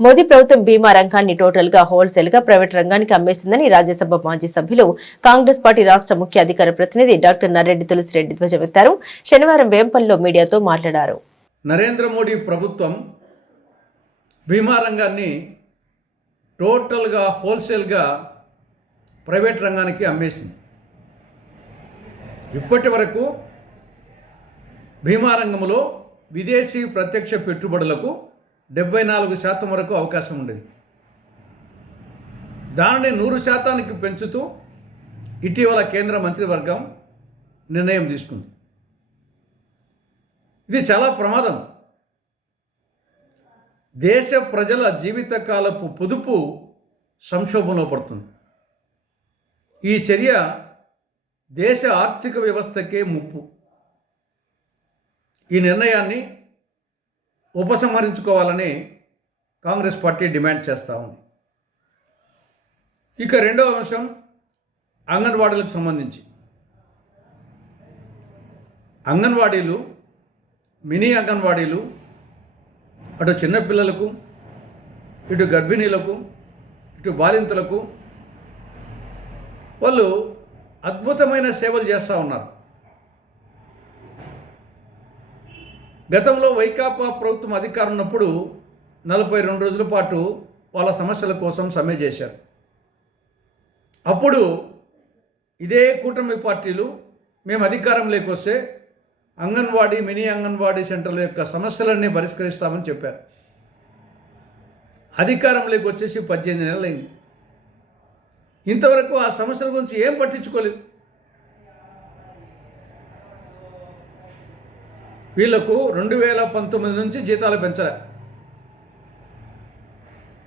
మోదీ ప్రభుత్వం బీమా రంగాన్ని టోటల్గా హోల్సేల్గా ప్రైవేట్ రంగానికి అమ్మేసిందని రాజ్యసభ మాజీ సభ్యులు కాంగ్రెస్ పార్టీ రాష్ట్ర ముఖ్య అధికార ప్రతినిధి డాక్టర్ నరెడ్డి తులసిరెడ్డి ధ్వజమెత్తారు శనివారం వేంపల్లిలో మీడియాతో మాట్లాడారు. నరేంద్ర మోడీ ప్రభుత్వం బీమా రంగాన్ని టోటల్గా హోల్సేల్గా ప్రైవేట్ రంగానికి అమ్మేసింది. ఇప్పటి వరకు బీమా రంగంలో విదేశీ ప్రత్యక్ష పెట్టుబడులకు డెబ్బై నాలుగు శాతం వరకు అవకాశం ఉండేది. దానిని నూరు శాతానికి పెంచుతూ ఇటీవల కేంద్ర మంత్రివర్గం నిర్ణయం తీసుకుంది. ఇది చాలా ప్రమాదం. దేశ ప్రజల జీవితకాలపు పొదుపు సంక్షోభంలో పడుతుంది. ఈ చర్య దేశ ఆర్థిక వ్యవస్థకే ముప్పు. ఈ నిర్ణయాన్ని ఉపసంహరించుకోవాలని కాంగ్రెస్ పార్టీ డిమాండ్ చేస్తూ ఉంది. ఇక రెండవ అంశం అంగన్వాడీలకు సంబంధించి. అంగన్వాడీలు మినీ అంగన్వాడీలు అటు చిన్నపిల్లలకు ఇటు గర్భిణీలకు ఇటు బాలింతలకు వాళ్ళు అద్భుతమైన సేవలు చేస్తూ ఉన్నారు. గతంలో వైకాపా ప్రభుత్వం అధికారం ఉన్నప్పుడు నలభై రెండు రోజుల పాటు వాళ్ళ సమస్యల కోసం సమ్మె చేశారు. అప్పుడు ఇదే కూటమి పార్టీలు మేము అధికారంలోకి వస్తే అంగన్వాడీ మినీ అంగన్వాడీ సెంటర్ల యొక్క సమస్యలన్నీ పరిష్కరిస్తామని చెప్పారు. అధికారంలోకి వచ్చేసి పద్దెనిమిది నెలలైంది. ఇంతవరకు ఆ సమస్యల గురించి ఏం పట్టించుకోలేదు. వీళ్ళకు రెండు వేల పంతొమ్మిది నుంచి జీతాలు పెంచలే.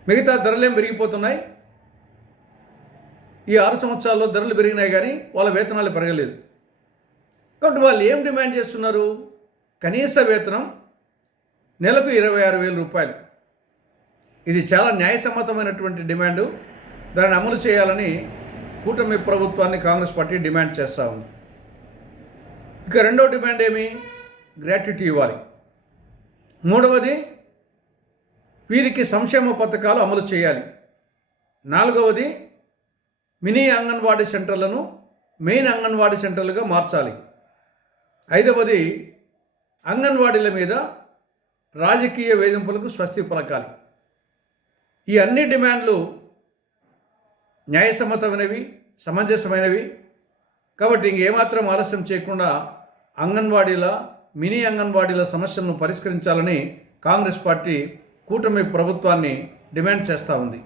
మిగతా ధరలేం పెరిగిపోతున్నాయి? ఈ ఆరు సంవత్సరాల్లో ధరలు పెరిగినాయి కానీ వాళ్ళ వేతనాలు పెరగలేదు. కాబట్టి వాళ్ళు ఏం డిమాండ్ చేస్తున్నారు? కనీస వేతనం నెలకు ఇరవై ఆరు వేల రూపాయలు. ఇది చాలా న్యాయసమ్మతమైనటువంటి డిమాండు. దాన్ని అమలు చేయాలని కూటమి ప్రభుత్వాన్ని కాంగ్రెస్ పార్టీ డిమాండ్ చేస్తూ ఉంది. ఇక రెండో డిమాండ్ ఏమి? గ్రాట్యుటీ ఇవ్వాలి. మూడవది వీరికి సంక్షేమ పథకాలు అమలు చేయాలి. నాలుగవది మినీ అంగన్వాడీ సెంటర్లను మెయిన్ అంగన్వాడీ సెంటర్లుగా మార్చాలి. ఐదవది అంగన్వాడీల మీద రాజకీయ వేధింపులకు స్వస్తి పలకాలి. ఈ అన్ని డిమాండ్లు న్యాయసమ్మతమైనవి సమంజసమైనవి. కాబట్టి ఇంకేమాత్రం ఆలస్యం చేయకుండా అంగన్వాడీల మినీ అంగన్వాడీల సమస్యలను పరిష్కరించాలని కాంగ్రెస్ పార్టీ కూటమి ప్రభుత్వాన్ని డిమాండ్ చేస్తూ ఉంది.